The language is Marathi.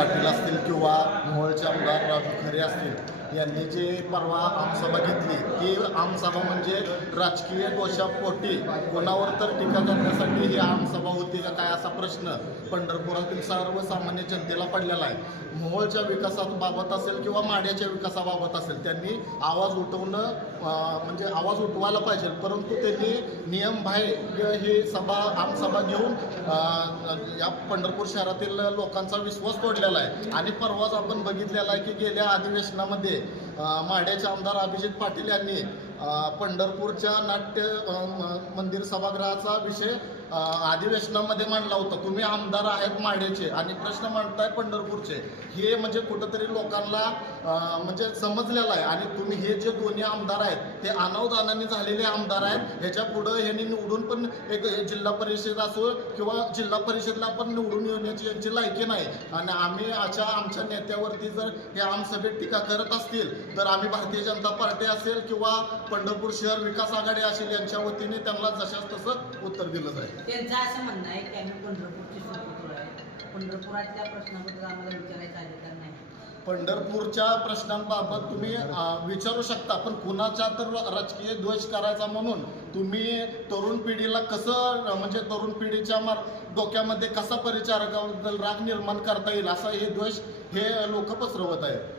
पाटील असतील किंवा मोहोळचे आमदार राजू खरे असतील यांनी जे परवा आमसभा घेतली ती आमसभा म्हणजे राजकीय दोषापोटी कोणावर तर टीका करण्यासाठी ही आमसभा होती का काय असा प्रश्न पंढरपुरातील सर्वसामान्य जनतेला पडलेला आहे. मोहोळच्या विकासाबाबत असेल किंवा माड्याच्या विकासाबाबत असेल त्यांनी आवाज उठवणं म्हणजे आवाज उठवायला पाहिजे. परंतु त्यांनी नियम बाहेर ही सभा आमसभा घेऊन या पंढरपूर शहरातील लोकांचा विश्वास तोडलेला आहे आणि परवाच आपण बघितलेला आहे की गेल्या अधिवेशनामध्ये माड्याचे आमदार अभिजित पाटील यांनी पंढरपूरच्या नाट्य मंदिर सभागृहाचा विषय अधिवेशनामध्ये मांडला होता. तुम्ही आमदार आहेत माडेचे आणि प्रश्न मांडताय पंढरपूरचे. हे म्हणजे कुठंतरी लोकांना म्हणजे समजलेलं आहे. आणि तुम्ही हे जे दोन्ही आमदार आहेत ते अनावधानाने झालेले आमदार आहेत. ह्याच्या पुढं ह्यांनी निवडून पण एक जिल्हा परिषद असो किंवा जिल्हा परिषदला पण निवडून येण्याची यांची लायकी नाही. आणि आम्ही अशा आमच्या नेत्यावरती जर हे आमसभेत टीका करत असतील तर आम्ही भारतीय जनता पार्टी असेल किंवा पंढरपूर शहर विकास आघाडी असेल यांच्या वतीने त्यांना जशास तसं उत्तर दिलं जाईल. त्यांचं असं म्हणणं आहे की आम्ही पंढरपूरची सुपुत्र आहे पंढरपुरातल्या प्रश्नाबद्दल आम्हाला विचारायचा अधिकार नाही. पंढरपूरच्या प्रश्नांबाबत तुम्ही विचारू शकता पण कुणाचा तर राजकीय द्वेष करायचा म्हणून तुम्ही तरुण पिढीला कसं म्हणजे तरुण पिढीच्या मार डोक्यामध्ये कसा परिचारकाबद्दल राग निर्माण करता येईल असा हे द्वेष हे लोक पसरवत आहेत.